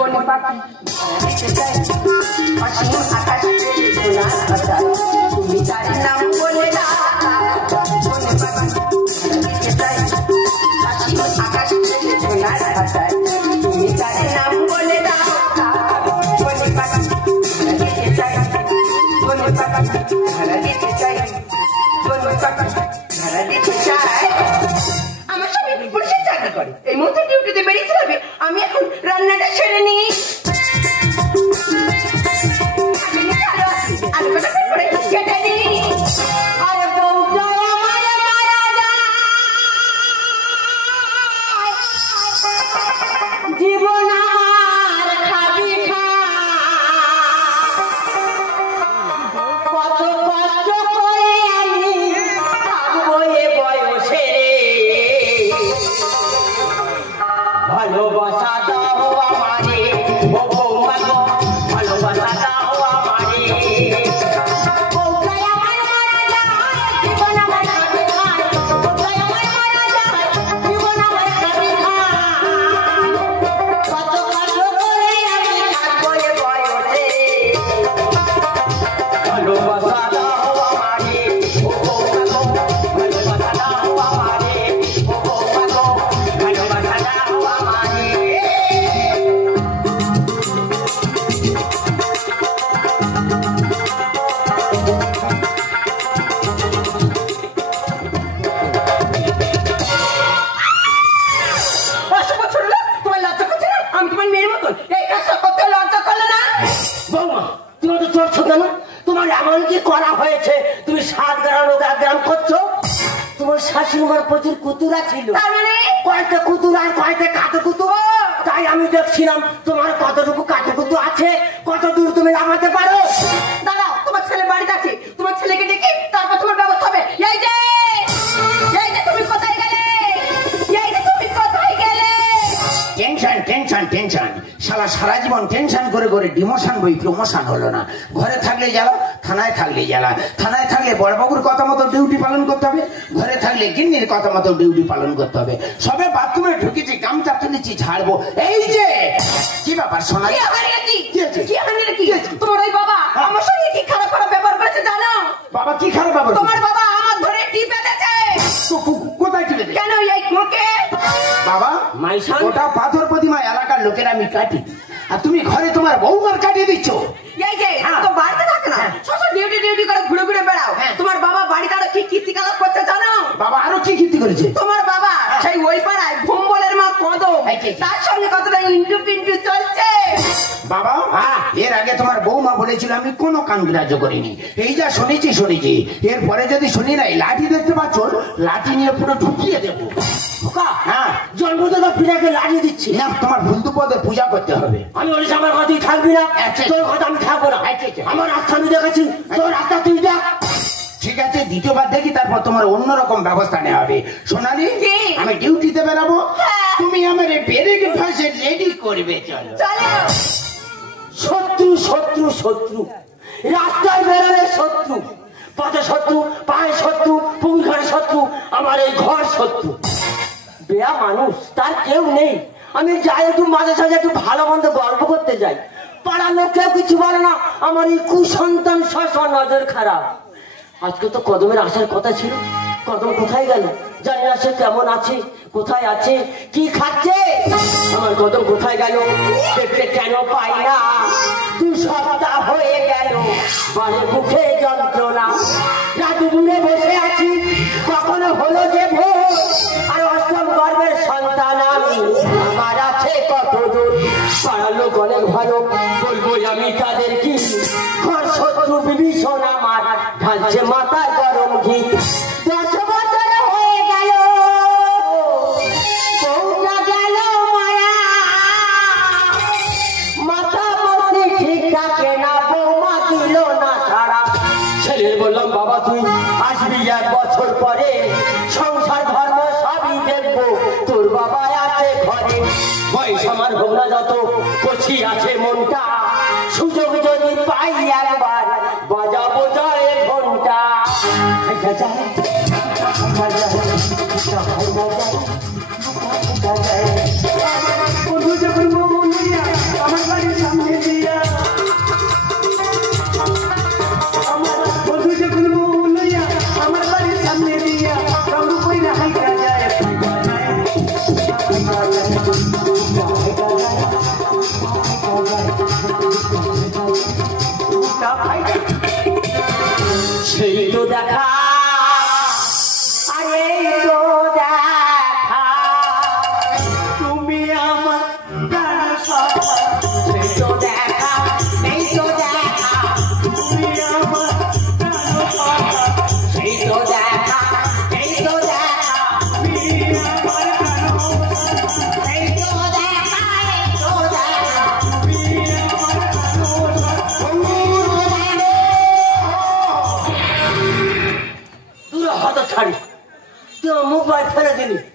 বনে পাখি অসীম আকাশ তুমি তার নাম বলে বনে পাখি অসীম আকাশ সোনার ভাষায় তুমি তার নাম বলে বনে পাখি বনে পাখি ধরা দিতে চাই বনে পাখি ধরা দিতে চাই। আমার স্বামী পুলিশের চাকরি করে, এই মুহূর্তে ডিউটিতে বেরিয়ে যাবে। আমি এখন রান্নাটা সেরে নিই। প্রচুর কুতুরা ছিল, কয়েকটা কুতুর আর কয়েকটা কাটো কুতু। তাই আমি দেখছিলাম তোমার কতটুকু কাটো কুতু আছে, কত দূর তুমি নামাতে পারো। দাঁড়াও, তোমার ছেলে বাড়িতে আছে, তোমার ছেলেকে ডেকে তারপর তোমার ব্যবস্থা হবে। এই যে তুমি কোথায় গেলে? এই যে তুমি কোথায় গেলে? টেনশন টেনশন টেনশন, শালা সারা জীবন টেনশন করে করে ডিমোশন বই প্রমোশন হলো না। ঘরে থাকলে জ্বালা, থানায় থাকলে জ্বালা। থানায় থাকলে বড়বাবুর কথা মতো ডিউটি পালন করতে হবে, ঘরে থাকলে গিন্নির কথা মতো ডিউটি পালন করতে হবে। সবে বাথরুমে ঢুকেছি, গামছা তুলেছি, ছাড়বো। এই যে কি ব্যাপার শোনা? তোমার ওই বাবা আমার সঙ্গে কি খারাপ খারাপ ব্যাপার করেছে জানো? বাবা কি খারাপ ব্যাপার? তোমার বাবা আমার ধরে টিপে দিয়েছে। কোথায় টিপে দিয়েছে? কেন এই মুখে? বাবা ওটা পাথর প্রতিমা এলাকার লোকের আমি কাটি, আর তুমি ঘরে তোমার বউমার কাটিয়ে দিচ্ছ। এই যে তো বাড়িতে থাকে না, শ্বশুর ডিউটি ডিউটি করে ঘুরে ঘুরে বেড়াও। তোমার বাবা বাড়িতে আরো কি কীর্তিকলাপ করতে জানো? বাবা আরো কি কীর্তি করেছে? তোমার বাবা সেই ওই পাড়ায় ভোম্বলের মা কদম, তার সঙ্গে কতটা ইন্টু পিন্টু চলছে। বাবা এর আগে তোমার বৌমা বলেছিল, আমি কোনো কান গ্রাহ্য করিনি। এই যা শুনেছি শুনেছি, এরপরে যদি শুনি নাই, লাঠি দেখতে পাচ্ছ, লাঠি নিয়ে পুরো ঢুকিয়ে দেবো। হ্যাঁ, জন্মদাতা পিতাকে লাঠি দিচ্ছি না, তোমার বন্ধু পদে পূজা করতে হবে। আমি বলেছি আমার কথাই থাকবি না, তোর কথা আমি থাকবো না। আমার রাস্তা আমি দেখেছি, তোর রাস্তা তুই দেখ। ঠিক আছে, দ্বিতীয়বার দেখি, তারপর তোমার অন্যরকম ব্যবস্থা নেওয়া হবে। সোনালি, আমি ডিউটিতে বেরাবো, তুমি আমার ব্রেক ফাঁসে রেডি করবে। চলো চলো। শত্রু শত্রু শত্রু, রাস্তায় বেরোলে শত্রু, পথে শত্রু, পায়ে শত্রু, পুকুর ঘরে শত্রু, আমার এই ঘর শত্রু। বেয়া মানুষ, তার কেউ নেই। আমি যাই একটু মাঝে সাঝে একটু ভালো মন্দ গল্প করতে যাই, পাড়ার লোক কেউ কিছু বলে না। আমার এই কুসন্তান শশা নজর খারাপ। আজকে তো কদমের আসার কথা ছিল, কদম কোথায় গেল? জানি না সে কেমন আছে, কোথায় আছে, কি খাচ্ছে। আমার কদম কোথায় গেল? দেখতে কেন পাই না? 2 সপ্তাহ হয়ে গেল, বাড়ির মুখে যন্ত্রণা। রাত দূরে বসে আছি, কখনো হলো যে ভোর, আর অষ্টম গর্ভের সন্তান আমি, আমার আছে কত দূর। পাড়ার লোক অনেক ভালো, বলবো আমি তাদের কি? ঘর শত্রু বিভীষণ আমার, ঢালছে মাথায় গরম ঘি। 10 বছর হয়ে গেল, বউটা গেল মারা, মাথা মধ্যে ঠিক থাকে না, বৌমা দিল না ছাড়া। ছেলে বললাম, বাবা তুই আসবি 1 বছর পরে, সংসার ধর্ম সবই দেখবো, তোর বাবা আছে ঘরে। বয়স আমার হোক না যত, কচি আছে মনটা, সুযোগ যদি পাই একবার বাজাবো জয় ঘন্টা। আমার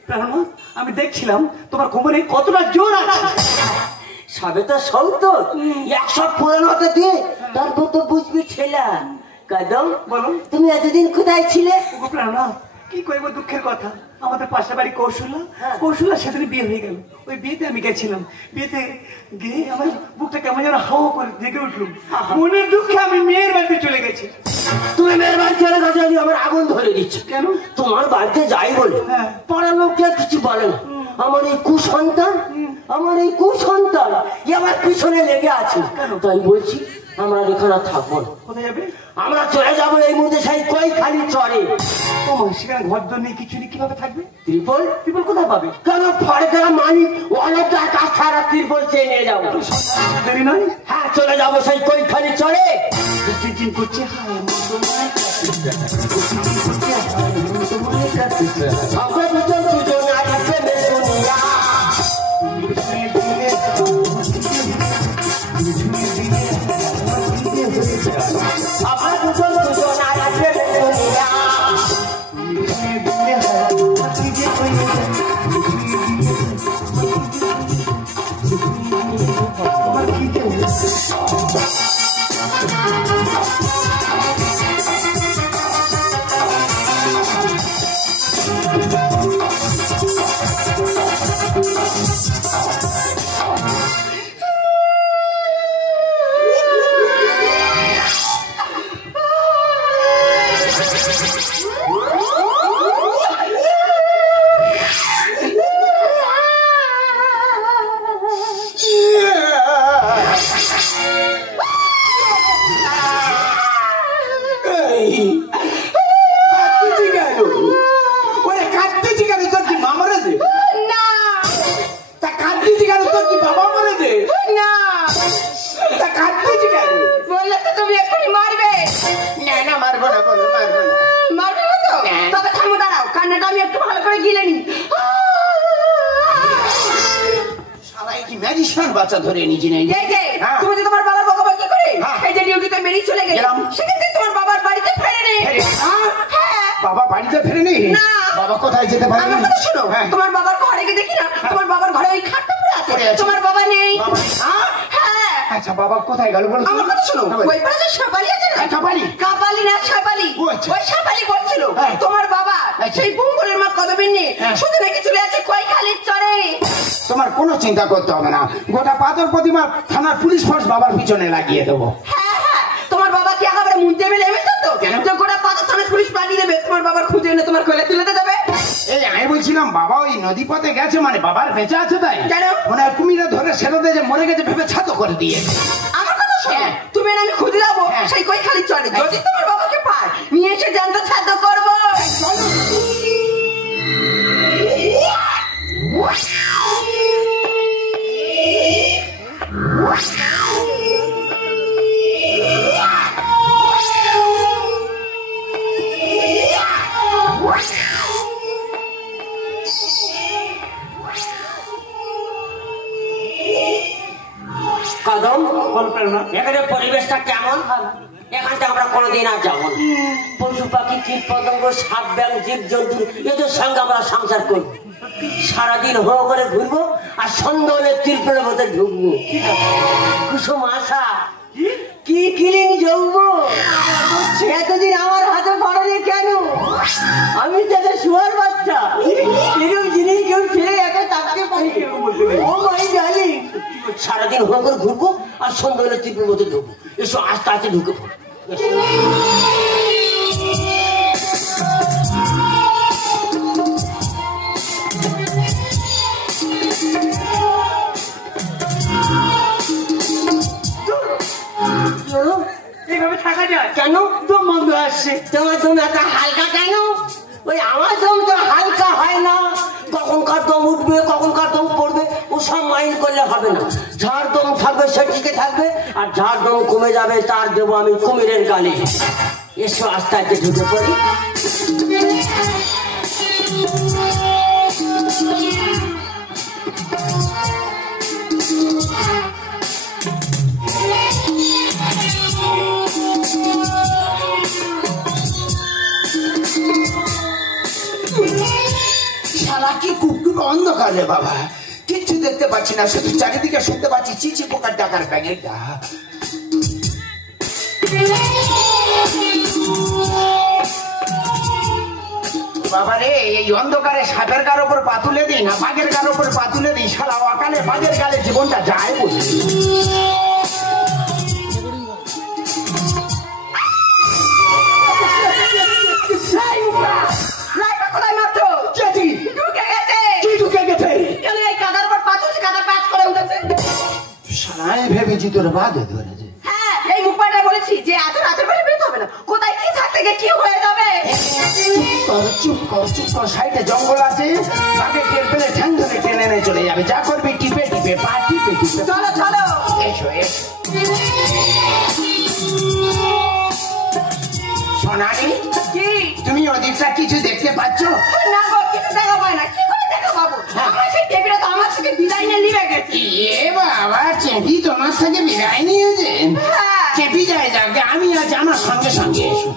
প্রাণনাথ, আমি দেখছিলাম তোমার কোমরে কতটা জোর আছে। সবে তো 70, 100 পুরানো হতে দিয়ে তারপর তো বুঝবি ছেলা। কদম, বলো। তুমি এতদিন কোথায় ছিলে? ওগো প্রাণনাথ, কি কইব দুঃখের কথা, আমাদের পাশের বাড়ি কৌশলা, হ্যাঁ। কৌশলা সেদিন বিয়ে হয়ে গেল। ওই বিয়েতে আমি গেছিলাম, বিয়েতে গিয়ে আমার বুকটা কেমন যেন হাওয়া করে জেগে উঠলো। মনের দুঃখে আমি মেয়ের বাড়িতে চলে গেছি। তুমি মেয়ের বাড়ি চলে গেছো, আমি আমার আগুন ধরে দিচ্ছি। কেন? তোমার বাড়িতে যাই বলে হ্যাঁ। পাড়ার লোককে কিছু বলে না। আমার এই কুসন্তান, আমার পিছনে লেগে আছে। তাই বলছি আমরা এখানে আর থাকবো না। কোথায় যাবে? আমরা চলে যাবো এই মুহূর্তে সেই কই খালি চরে। ও মা, সেখানে ঘর দর নেই, কিছু নেই, কিভাবে থাকবে? ত্রিপল ত্রিপল কোথায় পাবে? কেন ফড়কের মালিক অনেক টাকা ছাড়া ত্রিপল চেয়ে নিয়ে যাবো। দেরি নয়। হ্যাঁ, চলে যাবো সেই কই খালি চরে। চিনচিন করছে, হায় তোমার আমরা দুজন আগে প্রেমে শুনিয়া। আমরা দুজন আগে প্রেমে শুনিয়া। বাচ্চা ধরে নিচে নেই। তুমি যে তোমার বাবার বকাবকি করে এই যে ডিউটিতে বেরিয়ে চলে গেলাম, সেখান থেকে তোমার বাবার বাড়িতে ফেরেনি। বাবা বাড়িতে ফেরেনি? বাবা কোথায় যেতে পারে? আমার কথা শোনো, তোমার বাবার ঘরে গিয়ে দেখি না, তোমার বাবার ঘরে ওই খাটটা পড়ে আছে, তোমার বাবা নেই। আচ্ছা, বাবা কোথায় গেল বলো? আমার কথা শোনো, ওই পাশে সাপালি আছে না? কাপালি না সাপালি, ওই সাপালি বলছিল তোমার বাবা সেই বঙ্গলের মা কদমিন নিয়ে শুধু নাকি চলে আছে কইখালির চরে। তোমার কোনো চিন্তা করতে হবে না, গোটা পাথর প্রতিমা থানার পুলিশ ফোর্স বাবার পিছনে লাগিয়ে দেবো। তোমার বাবা কি একেবারে মুদ্দে মেলে এমনি তো গোটা পাথর থানার পুলিশ লাগিয়ে দেবে, তোমার বাবার খুঁজে এনে তোমার কোলে তুলে দেবে। এই আমি বলছিলাম বাবা ওই নদী পথে গেছে, মানে বাবার বেঁচে আছে তাই? মনে হয় কুমিরা ধরে সেটাতে যে মরে গেছে ভেবে ছাতো করে দিয়েছে। আমার কথা শোনো, তুমি আমি খুঁজে যাবো সেই কইখালির চরে, যদি তোমার বাবাকে পাই নিয়ে এসে জ্যান্ত ছাদ করবো। কদম, এখানে পরিবেশটা কেমন? এখান থেকে আমরা কোনোদিন আর যাবো না। পশু পাখি, কীট পতঙ্গ, সাপ ব্যাং, জীব জন্তু এদের সঙ্গে আমরা সংসার করবো। সারাদিন হো করে ঘুরবো আর সন্ধ্যা হলে ত্রিপলের মধ্যে ঢুকবো। কুসুম আশা কি কিলিং যৌব এতদিন আমার হাতে পড়েনি কেন? আমি তাকে শুয়ার বাচ্চা, এরকম জিনিস কেউ ছেড়ে একা থাকতে পারি? ও মাই ডার্লিং, সারাদিন হো করে ঘুরবো আর সন্ধ্যা হলে ত্রিপলের মধ্যে ঢুকবো। এসো আস্তে আস্তে ঢুকে পড়ো। এইভাবে থাকা যায় কেন? দম বন্ধ আসছে। তোমার দম এত হালকা কেন? ওই আমার দম তো হালকা হয় না, কখনকার দম উঠবে কখনকার দম পড়বে, ও সব মাইন্ড করলে হবে না। যার দম থাকবে সে টিকে থাকবে, আর যার দম কমে যাবে তার দেবো আমি কুমিরের গালি। এসো আস্তে আস্তে ঢুকে পড়ি। কি কুকুর অন্ধকার রে বাবা, কিচ্ছু দেখতে পাচ্ছি না, শুধু চারিদিকে শুনতে পাচ্ছি চিচি পোকার ডাকার ব্যাঙের ডাক। বাবা রে, এই অন্ধকারে সাপের গার উপর পা তুলে দিই না বাঘের গার উপর পা তুলে দিই, শালা অকালে বাঘের গালে জীবনটা যায় বলি। ভেবেছি তোর বাঘে ধরেছে। হ্যাঁ, এই মুখটা বলেছি যে এত রাতের বেলা বেরোতে হবে না, কোথায় কি থাকতে গিয়ে কি হয়ে যাবে। চুপ কর, সাইডে জঙ্গল আছে, বাঘে টের পেলে ঠ্যাং ধরে টেনে নিয়ে চলে যাবে, যা করবি টিপে টিপে পা টিপে টিপে। চলো এসো। সোনালি, কি তুমি ওদিকটা কিছু দেখতে পাচ্ছ? না গো, কিছু দেখা পায় না। কি করে দেখা পাবো? আমার সেই টেবিলে তো আমার থেকে বিদায় নিয়ে নিবে গেছে। এ বাবা, চেপি তোমার থেকে বিদায় নিয়েছে? চেপি যায় যাকে, আমি আজ আমার সঙ্গে সঙ্গে এসো।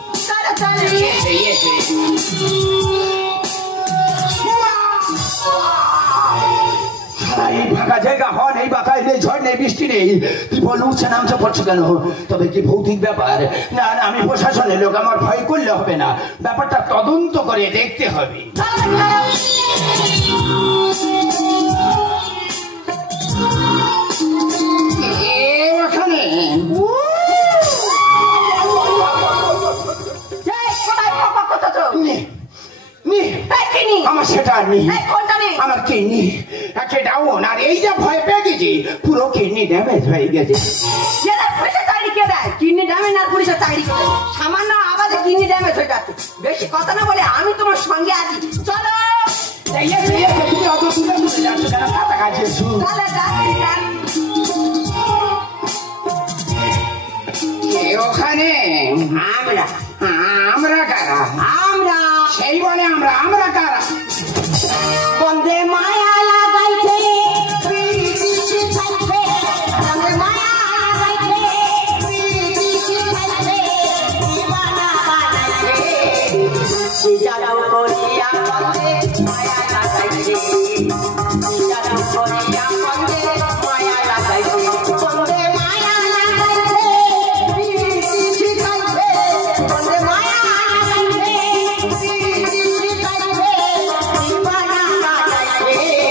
এই ফাঁকা জায়গা হন, এই বাতায় নেই, ঝড় নেই, বৃষ্টি নেই, তুই বল উঠছে নামছে পড়ছে কেন? তবে কি ভৌতিক ব্যাপার? না আমি প্রশাসনের লোক, আমার ভয় করলে হবে না, ব্যাপারটা তদন্ত করে দেখতে হবে। ওখানে আমার সেটা নেই, আমার কিডনি একে ডাউন, আর এই যা ভয় পেয়ে গেছি পুরো কিডনি ড্যামেজ হয়ে গেছে। কিডনি ড্যামেজ না, পুলিশের চাকরি করে সামান্য আওয়াজে কিডনি ড্যামেজ হয়ে যাচ্ছে। বেশি কথা না বলে আমি তোমার সঙ্গে আছি, চলো। তুমি অত দূরে দূরে যাচ্ছ কেন? কাছাকাছি ওখানে আমরা কারা? আমরা সেই বলে আমরা কারা? বন্দে মায়া লাগাইছে, জাদু করিয়া বন্দে মায়া লাগাইছে, জাদু করিয়া বন্দে মায়া লাগাইছে, বন্দে মায়া লাগাইছে, বন্দে মায়া লাগাইছে, দিবানা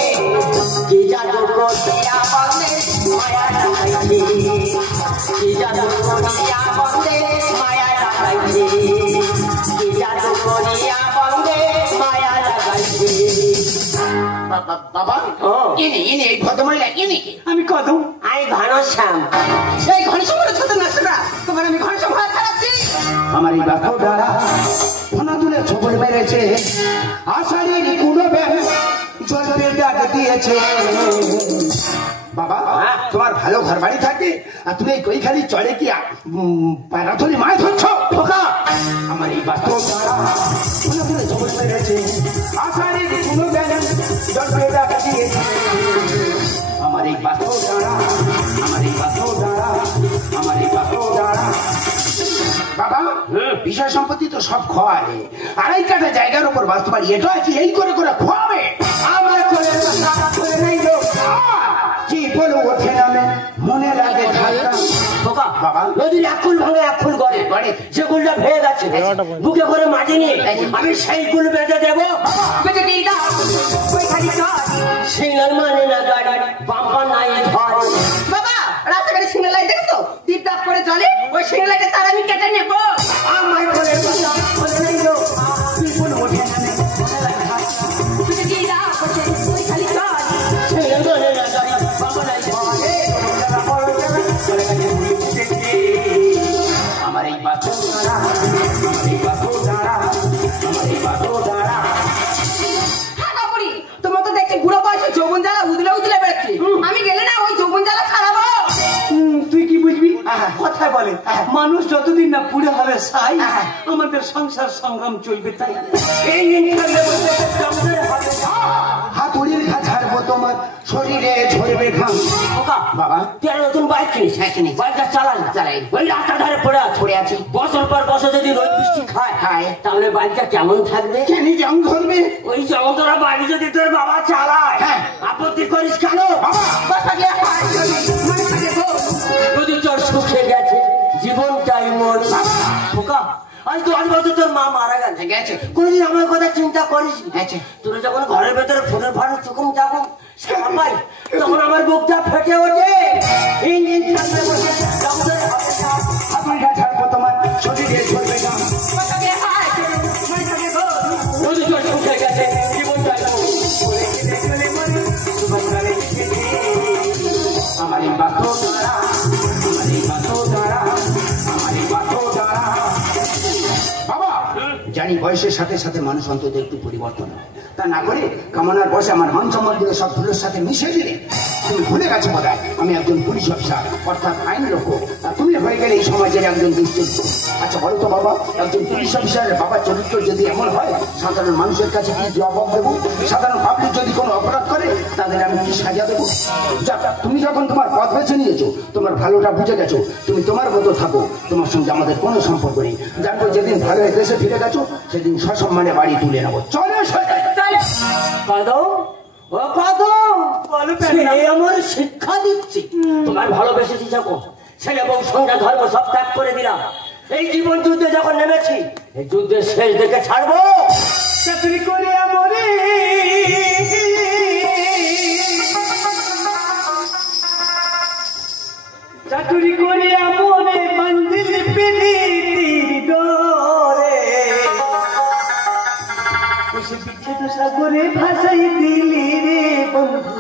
লাগাইছে, জাদু করিয়া বন্দে মায়া লাগাইছে, জাদু করিয়া বন্দে মায়া লাগাইছে, জাদু করিয়া বন্দে মায়া লাগাইছে। বাবা ইনি এই ভদ্রমহিলা ইনি কি? আমি কদম, আমি ঘনশ্যাম। এই ঘনশ্যামের সাথে নাচরা তোমার আমি ঘনশ্যাম হয়ে ছাড়াচ্ছি। আমার এই বাথর দ্বারা ফোনা তুলে ছবল মেরেছে, আষাঢ়ের কোনো ব্যাগ জলের ডাক দিয়েছে। বাবা তোমার ভালো ঘর বাড়ি থাকে, আর তুমি কই খালি চলে কি প্যারাথলি মাছ ধরছ? আমার এই বাথর দ্বারা ফোনা তুলে ছবল মেরেছে, আষাঢ়ের কোনো ব্যাগ জলের ডাক দিয়েছে। আমার এই বাথর দ্বারা, আমার এই বাথর দ্বারা, আমার এই বাথর দ্বারা। বাবা বিষয় সম্পত্তি তো সব খোয়াবে, 2.5 কাঠা জায়গার উপর বাস্তু বাড়ি, এটা কি এই করে খোয়াবে? আমার করে কি বলবো, ওঠে নামে মনে লাগে বাবা। নদীর এক ফুল ভাঙে এক ফুল গড়ে, যে গুলটা ভেঙে গেছে বুকে করে মাটি নিয়ে আমি সেই গুল বেঁধে দেবো। সিগন্যাল মানে না গাড়ি, বাম্পার নাই ধর। বাবা রাস্তাঘাটে সিগন্যাল লাইট দেখছো? টিপ টাপ করে চলে, ওই সিগন্যাল লাইটের তার আমি কেটে নেবো। আমার করে কি বলবো, ওঠে নামে মনে লাগে আমার এই বাথর দ্বারা, আমার এই বাথর দ্বারা, আমার এই বাথর দ্বারা। তোমার তো দেখছি বুড়ো বয়সে যৌবন জ্বালা উদলে উদলে বেড়াচ্ছে, আমি গেলে না ওই যৌবন জ্বালা ছাড়াবো। তুই কি বুঝবি? কথায় বলে মানুষ যতদিন না পুড়ে হবে সাই, আমাদের সংসার সংগ্রাম চলবে। তাই এই হাতুড়ির ঘাঝার তোমার শরীরে ঝরবে ঘাম। খোকা বাবা তুই আর নতুন বাইক কিনিস? হ্যাঁ কিনেছি। বাইকটা চালান না। চালাই। ওই রাস্তার ধারে পড়ে আছে। পড়ে আছি। বছর পর বছর যদি রোদ বৃষ্টি খায় খায়। তাহলে বাইকটা কেমন থাকবে? কেন জং ধরবে? ওই যেমন তোরা বাইক যদি তোর বাবা চালায় হ্যাঁ। আপত্তি করিস কেন? বাবা বাঁচাকে হায় চলি মনে থাকে গো যদি তোর সুখে গেছে জীবনটাই মোর। খোকা আজ 10 বছর তোর মা মারা গেছে। গেছে। কোনদিন আমার কথা চিন্তা করিস? গেছে। তোরা যখন ঘরের ভেতরে ফুটের ফাড়ে চুকুম চাকুম সারা পাই তখন আমার বুকটা ফেটে ওঠে। ইঞ্জিন সামনে বসে ডক্টরে হবে না। আপনারা ছাড়বো তোমার শরীরে ঝরবে ঘাম। বাঁচাকে হায় চলি মনে থাকে গো যদি তোর সুখে গেছে জীবনটাই মোর। আমার এই বাতো দ্বারা, আমার এই বাতো দ্বারা, আমার এই বাতো দ্বারা। বাবা জানি বয়সের সাথে সাথে মানুষ অন্তত একটু পরিবর্তন হয়, তা না করে কামনার বসে আমার মান সম্মান গুলো সব ধুলোর সাথে মিশে দিলে। তুমি ভুলে গেছো বোধ হয় আমি একজন পুলিশ অফিসার অর্থাৎ আইন লোক, আর তুমি হয়ে গেলে এই সমাজের একজন দুশ্চরিত্র। আচ্ছা বলো তো বাবা, একজন পুলিশ অফিসারের বাবার চরিত্র যদি এমন হয়, সাধারণ মানুষের কাছে কি জবাব দেবো? সাধারণ পাবলিক যদি কোনো অপরাধ করে তাদের আমি কি সাজা দেবো? যাক, তুমি যখন তোমার পথ বেছে নিয়েছো, তোমার ভালোটা বুঝে গেছো, তুমি তোমার মতো থাকো, তোমার সঙ্গে আমাদের কোনো সম্পর্ক নেই। জানবো যেদিন ভালো হয়ে দেশে ফিরে গেছো সেদিন সসম্মানে বাড়ি তুলে নেবো। চলো কদম ও কদম বলো ছেলে আমার শিক্ষা দিচ্ছি। তোমার ভালোবেসেছি যখন ছেলে বউ সংজ্ঞা ধর্ম সব ত্যাগ করে দিলাম। এই জীবন যুদ্ধে যখন নেমেছি এই যুদ্ধের শেষ দেখে ছাড়বো। চাকরি করে আমরে চাকরি করে আমরে মন্দির পিড়ির ডরে বসে বিচ্ছেদ সাগরে ভাসাই দিলি রে বন্ধু।